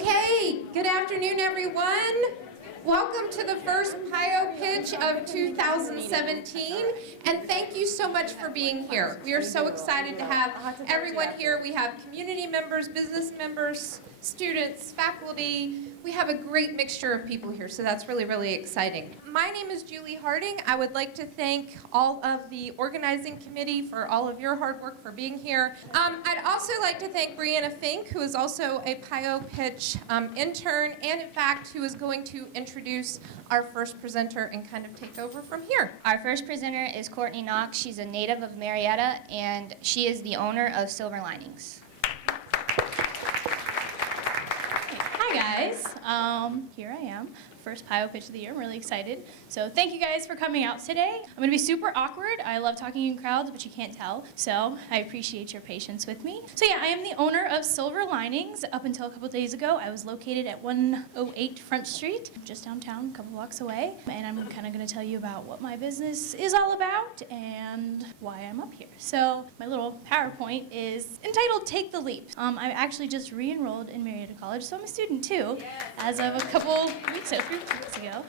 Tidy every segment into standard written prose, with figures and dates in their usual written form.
Okay, good afternoon, everyone. Welcome to the first PioPitch of 2017, and thank you so much for being here. We are so excited to have everyone here. We have community members, business members, students, faculty. We have a great mixture of people here, so that's really, really exciting. My name is Julie Harding. I would like to thank all of the organizing committee for all of your hard work for being here. I'd also like to thank Brianna Fink, who is also a PioPitch intern, and in fact, who is going to introduce our first presenter and kind of take over from here. Our first presenter is Courtney Knox. She's a native of Marietta, and she is the owner of Silver Linings. Hi guys, here I am, first PioPitch of the year. I'm really excited. So thank you guys for coming out today. I'm going to be super awkward. I love talking in crowds, but you can't tell. So I appreciate your patience with me. So yeah, I am the owner of Silver Linings. Up until a couple days ago, I was located at 108 Front Street, just downtown, a couple blocks away. And I'm kind of going to tell you about what my business is all about and why I'm up here. So my little PowerPoint is entitled Take the Leap. I actually just re-enrolled in Marietta College, so I'm a student too, as of a couple weeks ago.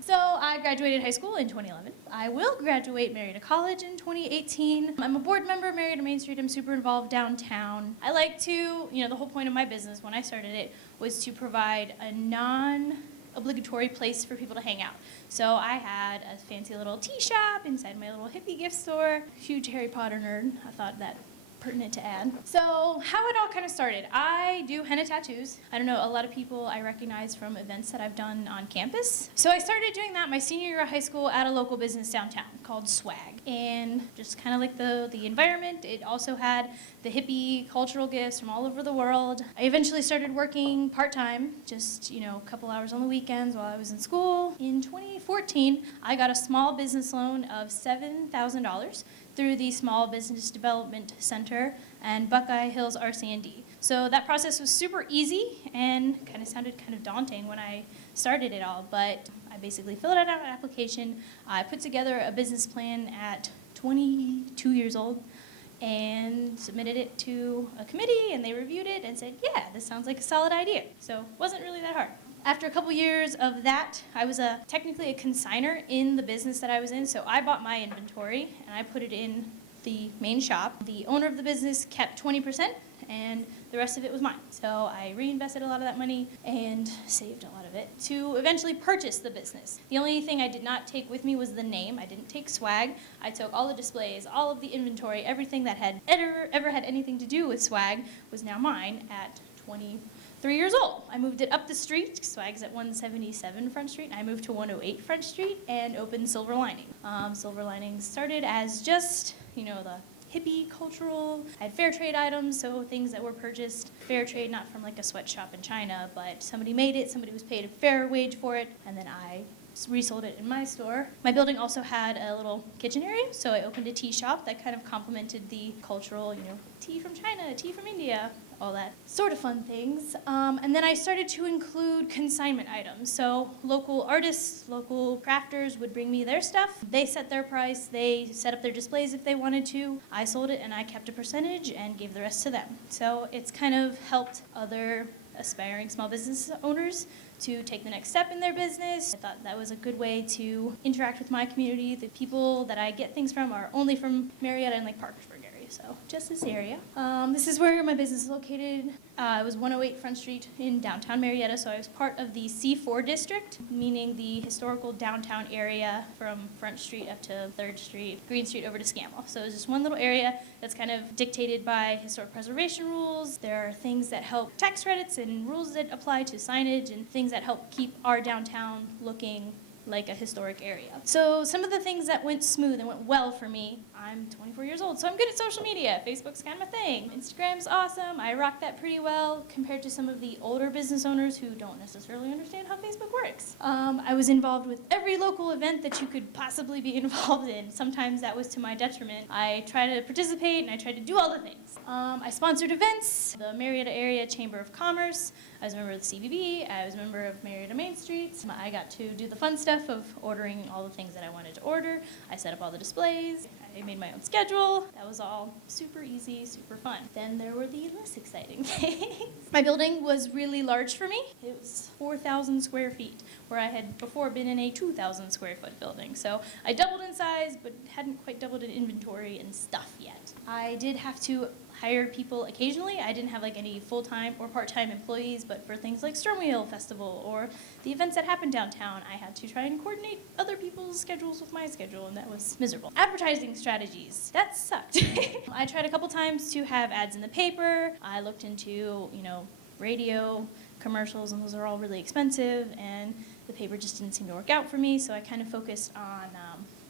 So I graduated high school in 2011. I will graduate Marietta College in 2018. I'm a board member of Marietta Main Street. I'm super involved downtown. I like to, the whole point of my business when I started it was to provide a non-obligatory place for people to hang out. So I had a fancy little tea shop inside my little hippie gift store. Huge Harry Potter nerd. I thought that pertinent to add. So how it all kind of started. I do henna tattoos. I don't know, a lot of people I recognize from events that I've done on campus. So I started doing that my senior year of high school at a local business downtown called Swag. And just kind of like the environment, it also had the hippie cultural gifts from all over the world. I eventually started working part-time, just, a couple hours on the weekends while I was in school. In 2014, I got a small business loan of $7,000 through the Small Business Development Center and Buckeye Hills RC&D. So that process was super easy and kind of sounded kind of daunting when I started it all, but I basically filled out an application. I put together a business plan at 22 years old and submitted it to a committee, and they reviewed it and said, yeah, this sounds like a solid idea. So it wasn't really that hard. After a couple years of that, I was technically a consignor in the business that I was in, so I bought my inventory and I put it in the main shop. The owner of the business kept 20% and the rest of it was mine. So I reinvested a lot of that money and saved a lot of it to eventually purchase the business. The only thing I did not take with me was the name. I didn't take Swag. I took all the displays, all of the inventory, everything that had ever had anything to do with Swag was now mine at 23 years old. I moved it up the street. Swag's at 177 Front Street, and I moved to 108 Front Street and opened Silver Lining. Silver Lining started as just, the hippie cultural. I had fair trade items, so things that were purchased fair trade, not from like a sweatshop in China, but somebody made it, somebody was paid a fair wage for it, and then I resold it in my store. My building also had a little kitchen area, so I opened a tea shop that kind of complemented the cultural, tea from China, tea from India, all that sort of fun things. And then I started to include consignment items. So local artists, local crafters would bring me their stuff. They set their price. They set up their displays if they wanted to. I sold it and I kept a percentage and gave the rest to them. So it's kind of helped other aspiring small business owners to take the next step in their business. I thought that was a good way to interact with my community. The people that I get things from are only from Marietta and like Parkersburg area, so just this area. This is where my business is located. It was 108 Front Street in downtown Marietta, so I was part of the C4 district, meaning the historical downtown area from Front Street up to 3rd Street, Green Street over to Scammell. So it's just one little area that's kind of dictated by historic preservation rules. There are things that help tax credits and rules that apply to signage and things that help keep our downtown looking like a historic area. So some of the things that went smooth and went well for me, I'm 24 years old, so I'm good at social media. Facebook's kind of a thing. Instagram's awesome. I rock that pretty well compared to some of the older business owners who don't necessarily understand how Facebook works. I was involved with every local event that you could possibly be involved in. Sometimes that was to my detriment. I try to participate and I try to do all the things. I sponsored events, the Marietta Area Chamber of Commerce. I was a member of the CBB, I was a member of Marietta Main Street. I got to do the fun stuff of ordering all the things that I wanted to order. I set up all the displays. I made my own schedule. That was all super easy, super fun. Then there were the less exciting things. My building was really large for me. It was 4,000 square feet, where I had before been in a 2,000 square foot building. So I doubled in size, but hadn't quite doubled in inventory and stuff yet. I did have to hire people occasionally. I didn't have like any full-time or part-time employees, but for things like Stern Wheel Festival or the events that happened downtown, I had to try and coordinate other people's schedules with my schedule, and that was miserable. Advertising strategies, that sucked. I tried a couple times to have ads in the paper. I looked into, radio commercials, and those are all really expensive, and the paper just didn't seem to work out for me, so I kind of focused on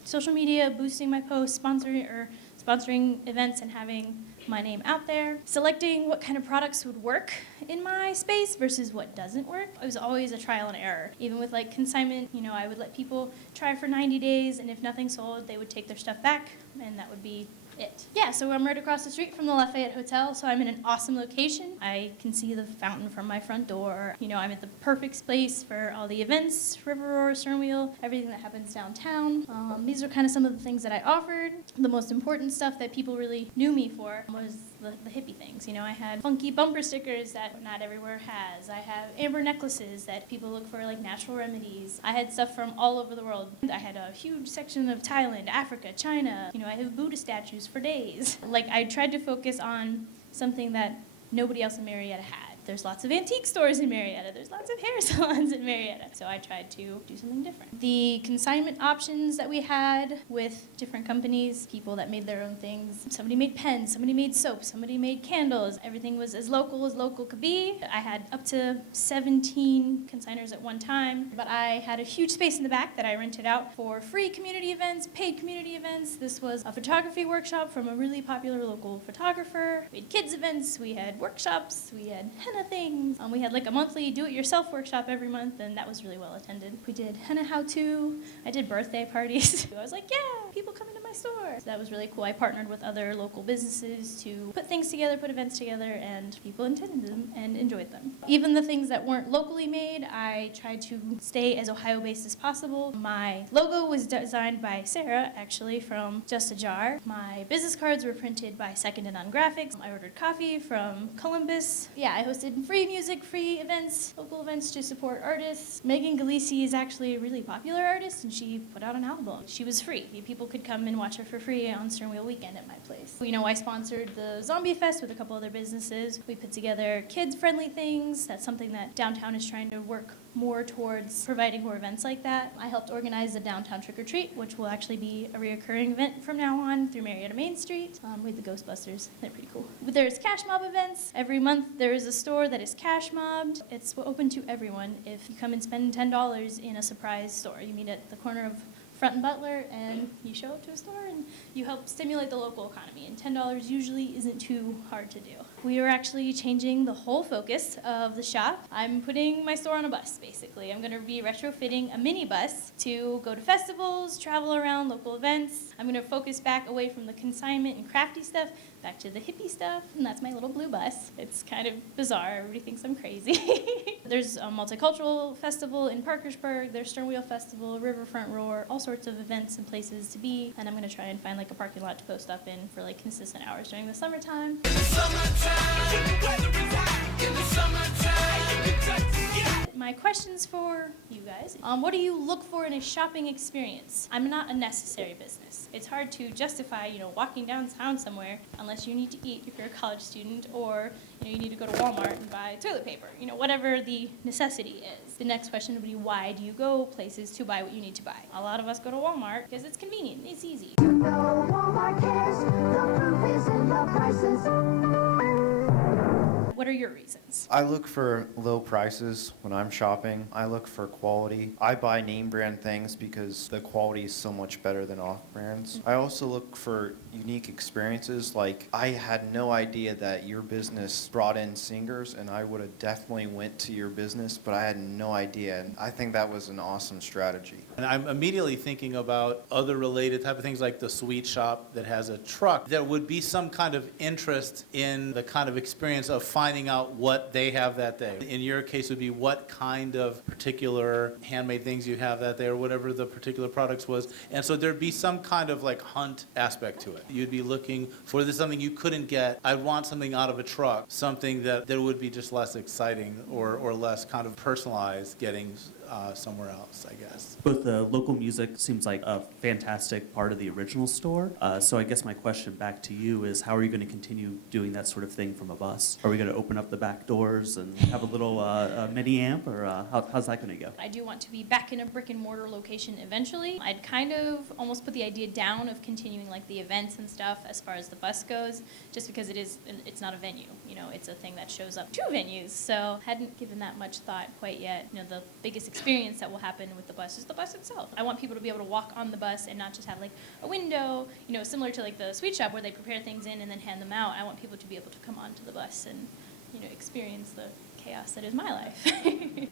social media, boosting my posts, sponsoring events and having my name out there, selecting what kind of products would work in my space versus what doesn't work. It was always a trial and error. Even with like consignment, I would let people try for 90 days, and if nothing sold, they would take their stuff back, and that would be it. Yeah, so I'm right across the street from the Lafayette Hotel, so I'm in an awesome location. I can see the fountain from my front door. I'm at the perfect place for all the events, River Roar, Stern Wheel, everything that happens downtown. These are kind of some of the things that I offered. The most important stuff that people really knew me for was the hippie things. I had funky bumper stickers that not everywhere has. I have amber necklaces that people look for, like natural remedies. I had stuff from all over the world. I had a huge section of Thailand, Africa, China. I have Buddha statues for days. I tried to focus on something that nobody else in Marietta had. There's lots of antique stores in Marietta. There's lots of hair salons in Marietta. So I tried to do something different. The consignment options that we had with different companies, people that made their own things. Somebody made pens, somebody made soap, somebody made candles. Everything was as local could be. I had up to 17 consigners at one time, but I had a huge space in the back that I rented out for free community events, paid community events. This was a photography workshop from a really popular local photographer. We had kids events, we had workshops, we had henna things. We had like a monthly do-it-yourself workshop every month, and that was really well attended. We did henna how-to. I did birthday parties. I was like, yeah, people come into my store. So that was really cool. I partnered with other local businesses to put things together, put events together, and people attended them and enjoyed them. Even the things that weren't locally made, I tried to stay as Ohio-based as possible. My logo was designed by Sarah, actually, from Just a Jar. My business cards were printed by Second and On Graphics. I ordered coffee from Columbus. Yeah, I hosted free music, free events, local events to support artists. Megan Galisi is actually a really popular artist, and she put out an album. She was free. People could come and watch her for free on Stern Wheel Weekend at my place. I sponsored the Zombie Fest with a couple other businesses. We put together kids-friendly things. That's something that downtown is trying to work more towards providing more events like that. I helped organize the downtown trick-or-treat, which will actually be a reoccurring event from now on through Marietta Main Street. We had the Ghostbusters. They're pretty cool. There's cash mob events. Every month there is a store that is cash mobbed. It's open to everyone. If you come and spend $10 in a surprise store, you meet at the corner of Front and Butler, and you show up to a store and you help stimulate the local economy, and $10 usually isn't too hard to do. We are actually changing the whole focus of the shop. I'm putting my store on a bus, basically. I'm going to be retrofitting a mini bus to go to festivals, travel around local events. I'm going to focus back away from the consignment and crafty stuff, back to the hippie stuff, and that's my little blue bus. It's kind of bizarre. Everybody thinks I'm crazy. There's a multicultural festival in Parkersburg. There's Stern Wheel Festival, Riverfront Roar, all sorts of events and places to be, and I'm going to try and find like a parking lot to post up in for like consistent hours during the summertime. In the summertime, weather is hot. In the summertime, you can touch the sky. My questions for you guys. What do you look for in a shopping experience? I'm not a necessary business. It's hard to justify, walking downtown somewhere unless you need to eat if you're a college student, or you need to go to Walmart and buy toilet paper. Whatever the necessity is. The next question would be, why do you go places to buy what you need to buy? A lot of us go to Walmart because it's convenient, it's easy. Walmart cares, the proof is in the prices. What are your reasons? I look for low prices when I'm shopping. I look for quality. I buy name brand things because the quality is so much better than off brands. I also look for unique experiences. Like, I had no idea that your business brought in singers, and I would have definitely went to your business, but I had no idea. And I think that was an awesome strategy. And I'm immediately thinking about other related type of things like the sweet shop that has a truck. There would be some kind of interest in the kind of experience of finding finding out what they have that day. In your case would be what kind of particular handmade things you have that day or whatever the particular products was. And so there'd be some kind of like hunt aspect to it. You'd be looking for this something you couldn't get. I'd want something out of a truck, something that would be just less exciting or less kind of personalized getting somewhere else, I guess. Both the local music seems like a fantastic part of the original store. So I guess my question back to you is, how are you going to continue doing that sort of thing from a bus? Are we going to open up the back doors and have a little mini amp, or how's that going to go? I do want to be back in a brick and mortar location eventually. I'd kind of almost put the idea down of continuing like the events and stuff as far as the bus goes, just because it's not a venue. You know, it's a thing that shows up 2 venues. So hadn't given that much thought quite yet. You know, the biggest experience that will happen with the bus is the bus itself. I want people to be able to walk on the bus and not just have like a window, you know, similar to like the sweet shop where they prepare things in and then hand them out. I want people to be able to come onto the bus and, you know, experience the chaos that is my life.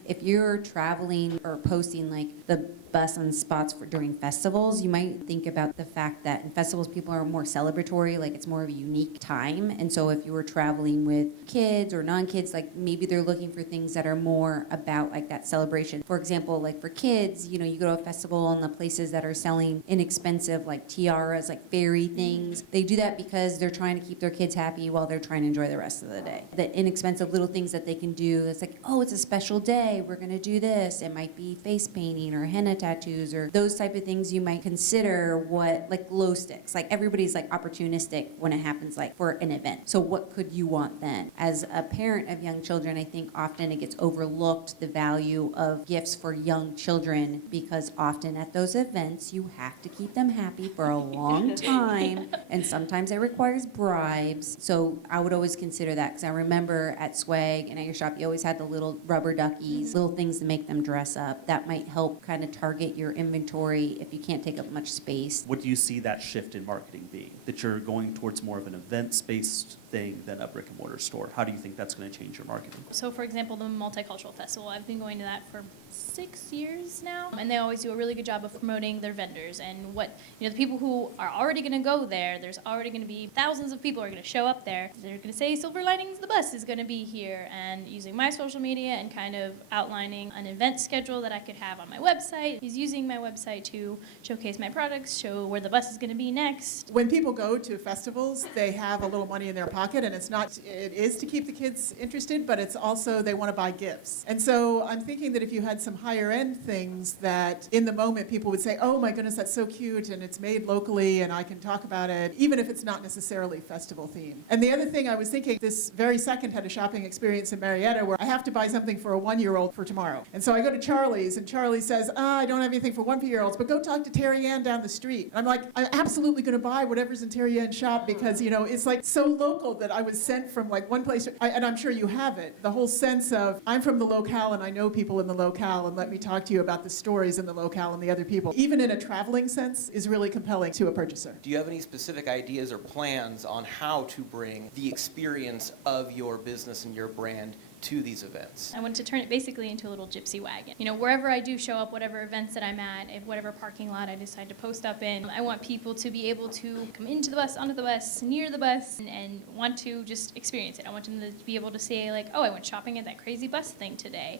If you're traveling or posting like the bus on spots during festivals, you might think about the fact that in festivals people are more celebratory, like it's more of a unique time. And so if you were traveling with kids or non-kids, like maybe they're looking for things that are more about like that celebration. For example, like for kids, you know, you go to a festival and the places that are selling inexpensive like tiaras, like fairy things, they do that because they're trying to keep their kids happy while they're trying to enjoy the rest of the day. The inexpensive little things that they can do, it's like, oh, it's a special day, we're gonna do this. It might be face painting or henna tattoos or those type of things you might consider what, like glow sticks. Like everybody's like opportunistic when it happens like for an event. So what could you want then? As a parent of young children, I think often it gets overlooked the value of gifts for young children, because often at those events you have to keep them happy for a long time, and sometimes it requires bribes. So I would always consider that, because I remember at Swag and at your shop you always had the little rubber duckies, little things to make them dress up. That might help kind of target your inventory if you can't take up much space. What do you see that shift in marketing being? That you're going towards more of an events-based thing than a brick and mortar store? How do you think that's going to change your marketing? So for example, the Multicultural Festival, I've been going to that for 6 years now, and they always do a really good job of promoting their vendors and what, you know, the people who are already going to go there, there's already going to be thousands of people who are going to show up there. They're going to say Silver Linings the bus is going to be here, and using my social media and kind of outlining an event schedule that I could have on my website. He's using my website to showcase my products, show where the bus is going to be next. When people go to festivals, they have a little money in their pocket, and it is to keep the kids interested, but it's also they want to buy gifts. And so I'm thinking that if you had some higher end things that in the moment people would say, oh my goodness, that's so cute, and it's made locally, and I can talk about it, even if it's not necessarily festival themed. And the other thing I was thinking, this very second had a shopping experience in Marietta where I have to buy something for a 1-year-old for tomorrow. And so I go to Charlie's, and Charlie says, I don't have anything for 1-year-olds, but go talk to Terry Ann down the street. And I'm like, I'm absolutely going to buy whatever's in Terry Ann's shop, because, you know, it's like so local that I was sent from like one place, and I'm sure you have it, the whole sense of I'm from the locale and I know people in the locale, and let me talk to you about the stories in the locale and the other people, even in a traveling sense, is really compelling to a purchaser. Do you have any specific ideas or plans on how to bring the experience of your business and your brand to these events? I want to turn it basically into a little gypsy wagon. You know, wherever I do show up, whatever events that I'm at, if whatever parking lot I decide to post up in, I want people to be able to come into the bus, onto the bus, near the bus, and want to just experience it. I want them to be able to say like, oh, I went shopping at that crazy bus thing today.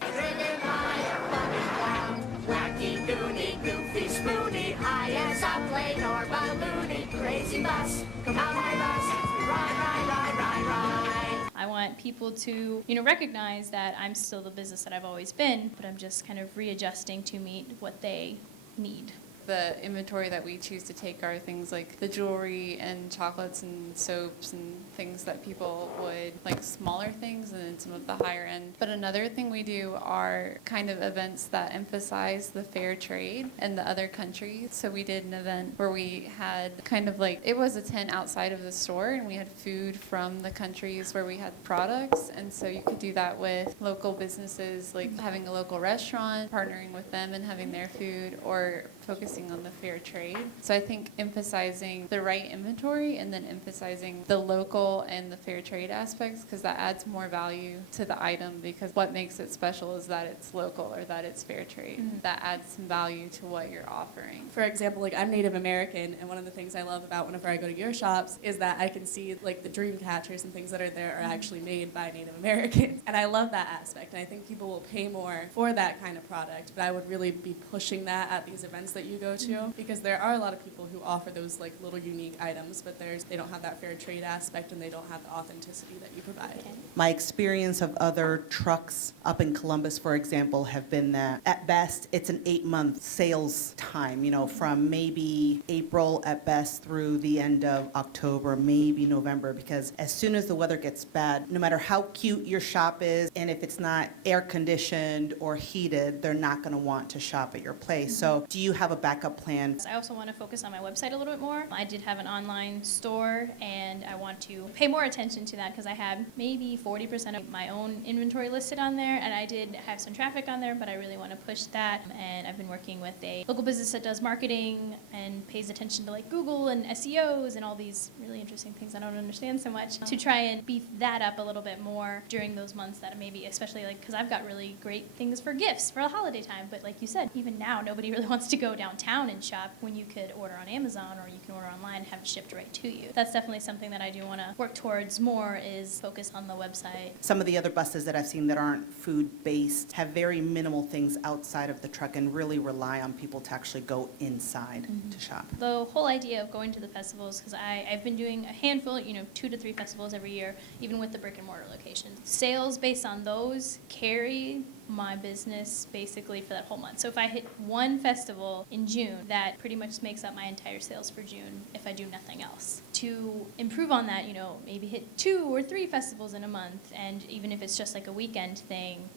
Wacky, goony, goofy, spoony, high as a plane or balloony, crazy bus, come on my bus, ride, ride, ride, ride, ride. I want people to, you know, recognize that I'm still the business that I've always been, but I'm just kind of readjusting to meet what they need. The inventory that we choose to take are things like the jewelry and chocolates and soaps and things that people would, like smaller things, and then some of the higher end. But another thing we do are kind of events that emphasize the fair trade in the other countries. So we did an event where we had kind of like, it was a tent outside of the store, and we had food from the countries where we had products. And so you could do that with local businesses, like having a local restaurant, partnering with them and having their food, or focusing focusing on the fair trade. So I think emphasizing the right inventory and then emphasizing the local and the fair trade aspects, because that adds more value to the item, because what makes it special is that it's local or that it's fair trade. That adds some value to what you're offering. For example, like I'm Native American, and one of the things I love about whenever I go to your shops is that I can see like the dream catchers and things that are there are actually made by Native Americans. And I love that aspect, and I think people will pay more for that kind of product, but I would really be pushing that at these events that you go to, because there are a lot of people who offer those like little unique items, but they don't have that fair trade aspect and they don't have the authenticity that you provide. My experience of other trucks up in Columbus, for example, have been that at best it's an 8-month sales time, you know, from maybe April at best through the end of October, maybe November, because as soon as the weather gets bad, no matter how cute your shop is, and if it's not air conditioned or heated, they're not going to want to shop at your place. So do you have a backup plan? I also want to focus on my website a little bit more. I did have an online store, and I want to pay more attention to that because I had maybe 40% of my own inventory listed on there, and I did have some traffic on there, but I really want to push that. And I've been working with a local business that does marketing and pays attention to like Google and SEOs and all these really interesting things I don't understand so much, to try and beef that up a little bit more during those months that maybe, especially like, because I've got really great things for gifts for the holiday time, but like you said, even now nobody really wants to go downtown and shop when you could order on Amazon or you can order online and have it shipped right to you. That's definitely something that I do want to work towards more, is focus on the website. Some of the other buses that I've seen that aren't food-based have very minimal things outside of the truck and really rely on people to actually go inside to shop. The whole idea of going to the festivals, because I've been doing a handful, 2 to 3 festivals every year, even with the brick and mortar locations. Sales based on those carry my business basically for that whole month. So if I hit one festival in June, that pretty much makes up my entire sales for June if I do nothing else. To improve on that, maybe hit 2 or 3 festivals in a month, and even if it's just like a weekend thing,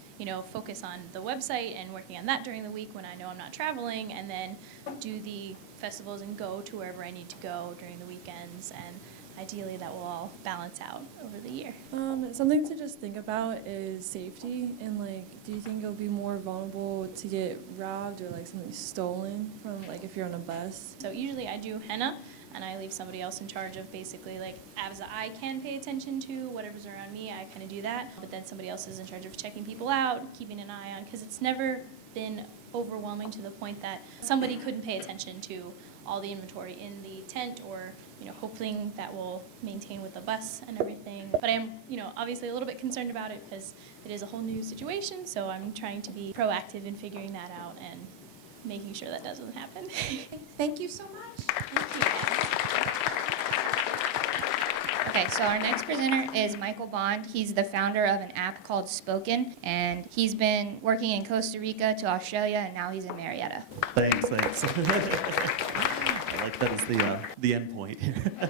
focus on the website and working on that during the week when I know I'm not traveling, and then do the festivals and go to wherever I need to go during the weekends, and ideally that will all balance out over the year. Something to just think about is safety, and do you think it'll be more vulnerable to get robbed or something stolen from if you're on a bus? So usually I do henna, and I leave somebody else in charge of basically as I can pay attention to whatever's around me, I kind of do that, but then somebody else is in charge of checking people out, keeping an eye on, because it's never been overwhelming to the point that somebody couldn't pay attention to all the inventory in the tent, or hoping that will maintain with the bus and everything. But I am, obviously a little bit concerned about it because it is a whole new situation, so I'm trying to be proactive in figuring that out and making sure that doesn't happen. Thank you so much. Thank you. Okay, so our next presenter is Michael Bond. He's the founder of an app called Spoken, and he's been working in Costa Rica to Australia, and now he's in Marietta. Thanks. I like that as the end point here.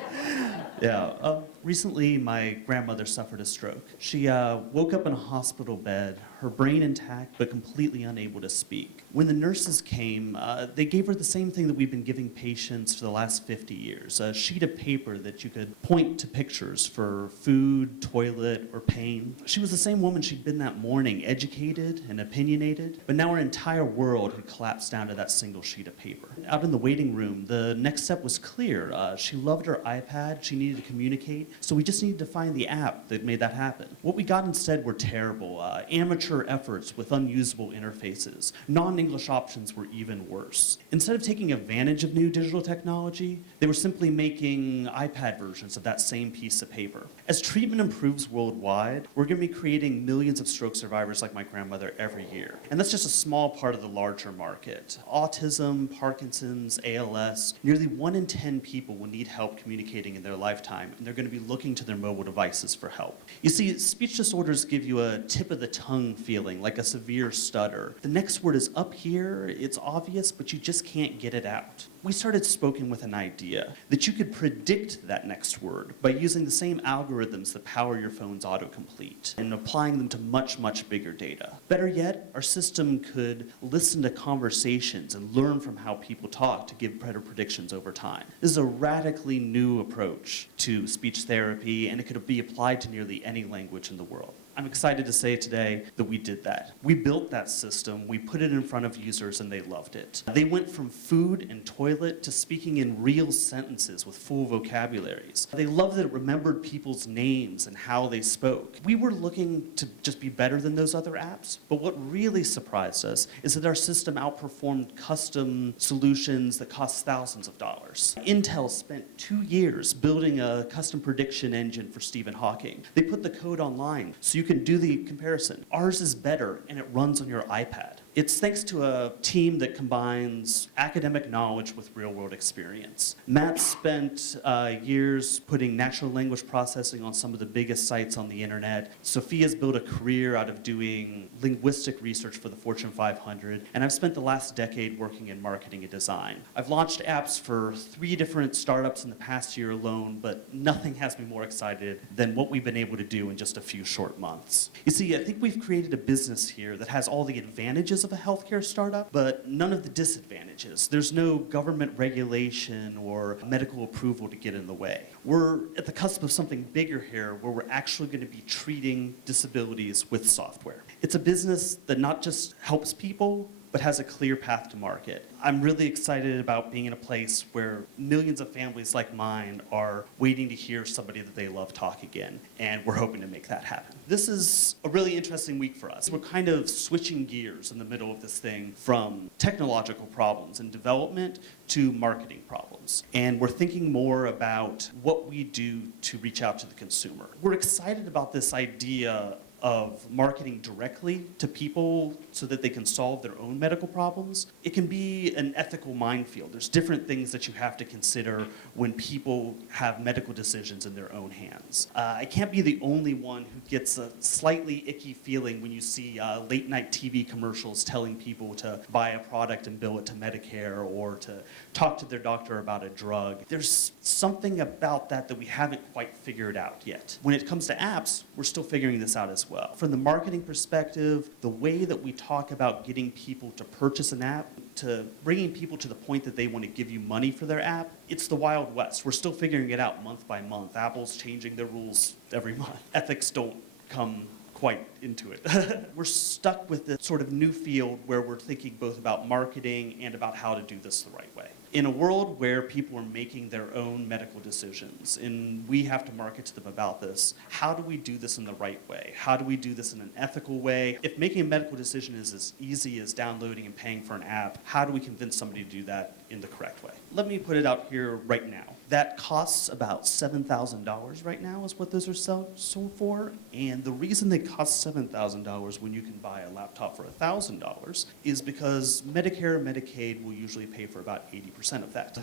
Yeah. Recently, my grandmother suffered a stroke. She woke up in a hospital bed, her brain intact, but completely unable to speak. When the nurses came, they gave her the same thing that we've been giving patients for the last 50 years, a sheet of paper that you could point to pictures for food, toilet, or pain. She was the same woman she'd been that morning, educated and opinionated, but now her entire world had collapsed down to that single sheet of paper. Out in the waiting room, the next step was clear. She loved her iPad, she needed to communicate, so we just needed to find the app that made that happen. What we got instead were terrible, amateur efforts with unusable interfaces. Non-English options were even worse. Instead of taking advantage of new digital technology, they were simply making iPad versions of that same piece of paper. As treatment improves worldwide, we're going to be creating millions of stroke survivors like my grandmother every year. And that's just a small part of the larger market. Autism, Parkinson's, ALS, nearly 1 in 10 people will need help communicating in their lifetime, and they're going to be looking to their mobile devices for help. You see, speech disorders give you a tip of the tongue feeling, like a severe stutter. The next word is up here, it's obvious, but you just can't get it out. We started Spoken with an idea that you could predict that next word by using the same algorithms that power your phone's autocomplete and applying them to much, much bigger data. Better yet, our system could listen to conversations and learn from how people talk to give better predictions over time. This is a radically new approach to speech therapy, and it could be applied to nearly any language in the world. I'm excited to say today that we did that. We built that system, we put it in front of users, and they loved it. They went from food and toilet to speaking in real sentences with full vocabularies. They loved that it remembered people's names and how they spoke. We were looking to just be better than those other apps, but what really surprised us is that our system outperformed custom solutions that cost thousands of dollars. Intel spent 2 years building a custom prediction engine for Stephen Hawking. They put the code online so you can do the comparison. Ours is better and it runs on your iPad. It's thanks to a team that combines academic knowledge with real-world experience. Matt spent years putting natural language processing on some of the biggest sites on the internet. Sophia's built a career out of doing linguistic research for the Fortune 500, and I've spent the last decade working in marketing and design. I've launched apps for 3 different startups in the past year alone, but nothing has me more excited than what we've been able to do in just a few short months. You see, I think we've created a business here that has all the advantages of a healthcare startup, but none of the disadvantages. There's no government regulation or medical approval to get in the way. We're at the cusp of something bigger here where we're actually going to be treating disabilities with software. It's a business that not just helps people, but has a clear path to market. I'm really excited about being in a place where millions of families like mine are waiting to hear somebody that they love talk again, and we're hoping to make that happen. This is a really interesting week for us. We're kind of switching gears in the middle of this thing from technological problems and development to marketing problems. And we're thinking more about what we do to reach out to the consumer. We're excited about this idea of marketing directly to people so that they can solve their own medical problems. It can be an ethical minefield. There's different things that you have to consider when people have medical decisions in their own hands. I can't be the only one who gets a slightly icky feeling when you see late night TV commercials telling people to buy a product and bill it to Medicare or to talk to their doctor about a drug. There's something about that we haven't quite figured out yet. When it comes to apps, we're still figuring this out as well. From the marketing perspective, the way that we talk about getting people to purchase an app, to bringing people to the point that they want to give you money for their app, it's the Wild West. We're still figuring it out month by month. Apple's changing their rules every month. Ethics don't come quite into it. We're stuck with this sort of new field where we're thinking both about marketing and about how to do this the right way. In a world where people are making their own medical decisions and we have to market to them about this, how do we do this in the right way? How do we do this in an ethical way? If making a medical decision is as easy as downloading and paying for an app, how do we convince somebody to do that in the correct way? Let me put it out here right now. That costs about $7,000 right now is what those are sold for. And the reason they cost $7,000 when you can buy a laptop for $1,000 is because Medicare and Medicaid will usually pay for about 80% of that.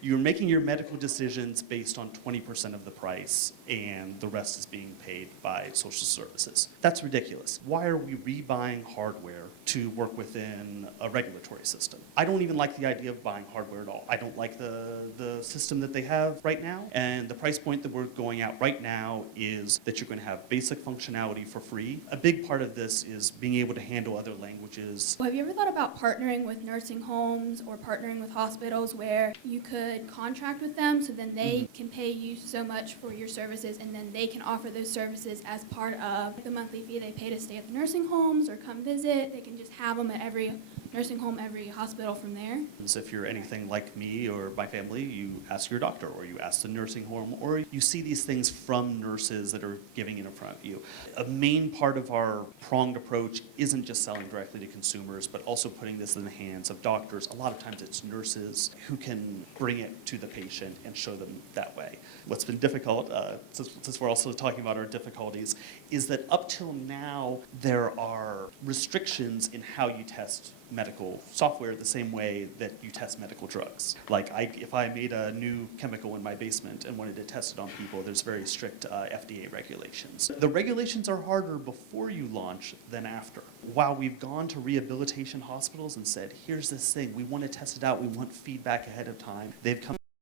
You're making your medical decisions based on 20% of the price, and the rest is being paid by social services. That's ridiculous. Why are we rebuying hardware to work within a regulatory system? I don't even like the idea of buying hardware at all. I don't like the system that they have right now, and the price point that we're going at right now is that you're going to have basic functionality for free. A big part of this is being able to handle other languages. Well, have you ever thought about partnering with nursing homes or partnering with hospitals where you could contract with them so then they can pay you so much for your services and then they can offer those services as part of the monthly fee they pay to stay at the nursing homes or come visit? They can just have them at every nursing home, every hospital from there. So if you're anything like me or my family, you ask your doctor or you ask the nursing home or you see these things from nurses that are giving it in front of you. A main part of our pronged approach isn't just selling directly to consumers, but also putting this in the hands of doctors. A lot of times it's nurses who can bring it to the patient and show them that way. What's been difficult, since we're also talking about our difficulties, is that up till now there are restrictions in how you test medical software the same way that you test medical drugs. Like if I made a new chemical in my basement and wanted to test it on people, there's very strict FDA regulations. The regulations are harder before you launch than after. While we've gone to rehabilitation hospitals and said, here's this thing, we want to test it out, we want feedback ahead of time, they've come